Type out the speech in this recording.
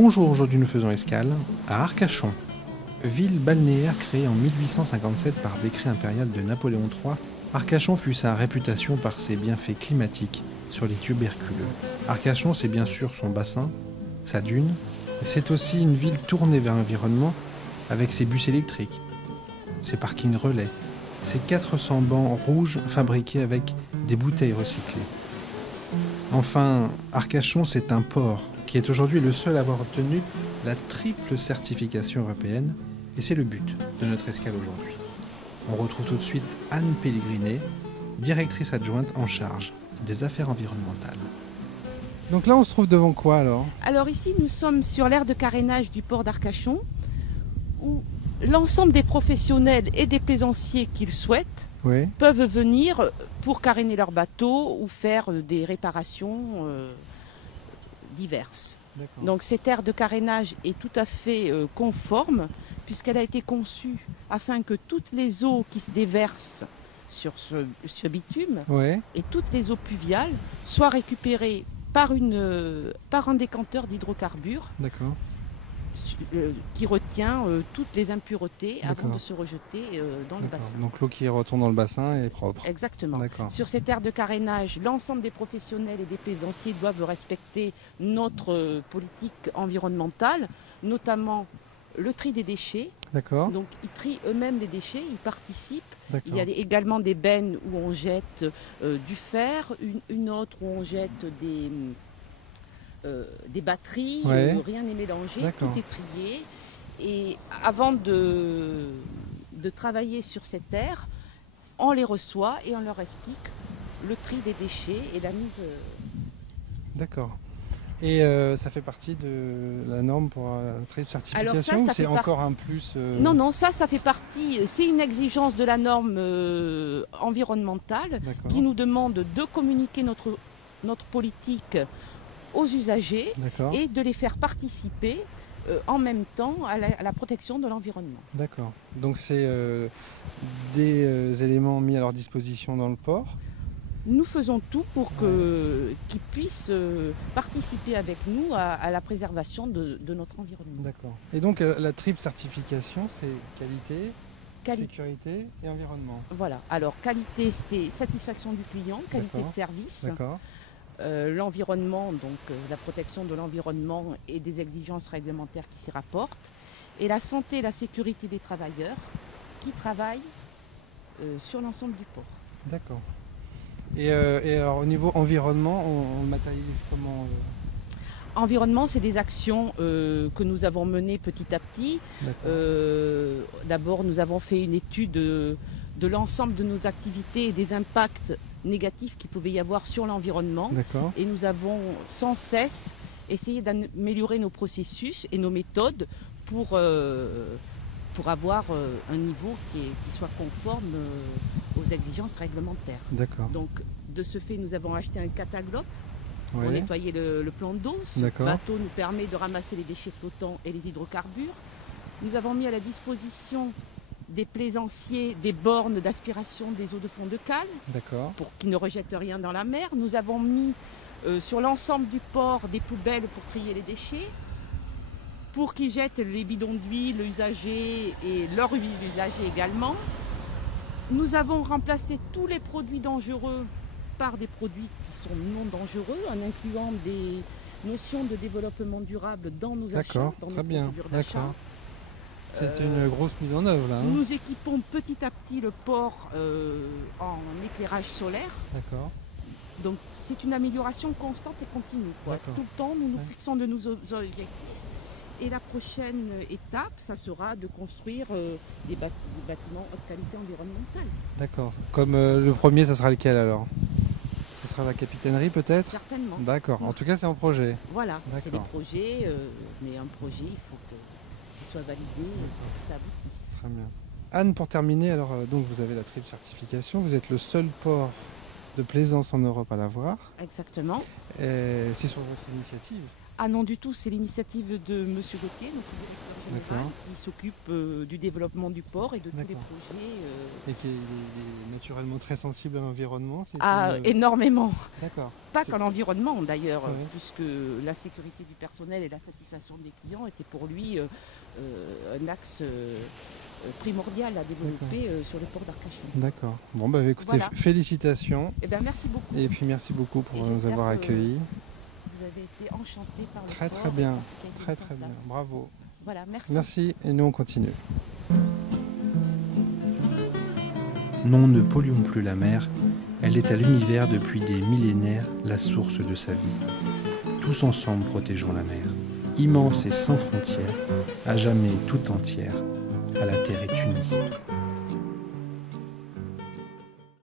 Bonjour, aujourd'hui nous faisons escale à Arcachon, ville balnéaire créée en 1857 par décret impérial de Napoléon III. Arcachon fut sa réputation par ses bienfaits climatiques sur les tuberculeux. Arcachon, c'est bien sûr son bassin, sa dune, mais c'est aussi une ville tournée vers l'environnement avec ses bus électriques, ses parkings relais, ses 400 bancs rouges fabriqués avec des bouteilles recyclées. Enfin, Arcachon, c'est un port qui est aujourd'hui le seul à avoir obtenu la triple certification européenne, et c'est le but de notre escale aujourd'hui. On retrouve tout de suite Anne Pellegrinet, directrice adjointe en charge des affaires environnementales. Donc là, on se trouve devant quoi alors ? Alors ici, nous sommes sur l'aire de carénage du port d'Arcachon, où l'ensemble des professionnels et des plaisanciers qui le souhaitent peuvent venir pour caréner leur bateau ou faire des réparations diverses. Donc cette aire de carénage est tout à fait conforme, puisqu'elle a été conçue afin que toutes les eaux qui se déversent sur ce bitume et toutes les eaux pluviales soient récupérées par un décanteur d'hydrocarbures qui retient toutes les impuretés avant de se rejeter dans le bassin. Donc l'eau qui retourne dans le bassin est propre. Exactement. Sur cette aire de carénage, l'ensemble des professionnels et des plaisanciers doivent respecter notre politique environnementale, notamment le tri des déchets. Donc ils trient eux-mêmes les déchets, ils participent. Il y a également des bennes où on jette du fer, une autre où on jette des batteries, rien n'est mélangé, tout est trié. Et avant de travailler sur cette aire, on les reçoit et on leur explique le tri des déchets et la mise... D'accord. Et ça fait partie de la norme pour la certification ou c'est encore un plus Non, ça fait partie, c'est une exigence de la norme environnementale qui nous demande de communiquer notre politique aux usagers et de les faire participer en même temps à la protection de l'environnement. D'accord. Donc c'est des éléments mis à leur disposition dans le port. Nous faisons tout pour qu'ils puissent participer avec nous à la préservation de notre environnement. D'accord. Et donc la triple certification, c'est qualité, sécurité et environnement. Voilà. Alors qualité, c'est satisfaction du client, qualité de service. L'environnement, donc la protection de l'environnement et des exigences réglementaires qui s'y rapportent. Et la santé et la sécurité des travailleurs qui travaillent sur l'ensemble du port. D'accord. Et alors au niveau environnement, on le matérialise comment Environnement, c'est des actions que nous avons menées petit à petit. D'abord, nous avons fait une étude de l'ensemble de nos activités et des impacts négatifs qu'il pouvait y avoir sur l'environnement. Et nous avons sans cesse essayé d'améliorer nos processus et nos méthodes pour avoir un niveau qui soit conforme aux exigences réglementaires. Donc, de ce fait, nous avons acheté un cataglope pour nettoyer le plan d'eau. Ce bateau nous permet de ramasser les déchets flottants et les hydrocarbures. Nous avons mis à la disposition des plaisanciers des bornes d'aspiration des eaux de fond de cale pour qu'ils ne rejettent rien dans la mer. Nous avons mis sur l'ensemble du port des poubelles pour trier les déchets, pour qu'ils jettent les bidons d'huile usagés et leur huile usagée également. Nous avons remplacé tous les produits dangereux par des produits qui sont non dangereux, en incluant des notions de développement durable dans nos achats, dans nos procédures d'achat. C'est une grosse mise en œuvre là. Nous équipons petit à petit le port en éclairage solaire. Donc c'est une amélioration constante et continue. Tout le temps, nous nous fixons de nouveaux objectifs. Et la prochaine étape, ça sera de construire des bâtiments haute qualité environnementale. D'accord. Comme le premier, ça sera lequel alors ? Ce sera la capitainerie peut-être ? Certainement. D'accord. En tout cas, c'est en projet. Voilà, c'est des projets, mais un projet, il faut qu'il soit validé et que ça aboutisse. Très bien. Anne, pour terminer, alors donc vous avez la triple certification, vous êtes le seul port de plaisance en Europe à l'avoir. Exactement. C'est sur votre initiative ? Ah non du tout, c'est l'initiative de Monsieur Gauthier, notre directeur général, qui s'occupe du développement du port et de tous les projets. Et qui est naturellement très sensible à l'environnement. Énormément. D'accord. Pas qu'à l'environnement d'ailleurs, puisque la sécurité du personnel et la satisfaction des clients étaient pour lui un axe primordial à développer sur le port d'Arcachon. D'accord. Bon, bah écoutez, félicitations. Eh bien, merci beaucoup. Et puis merci beaucoup pour nous avoir accueillis. Vous avez été enchanté par le port. Très bien, très bien. Bravo. Voilà, merci. Merci, et nous on continue. Non, ne polluons plus la mer. Elle est à l'univers depuis des millénaires, la source de sa vie. Tous ensemble protégeons la mer. Immense et sans frontières, à jamais tout entière, à la terre est unie.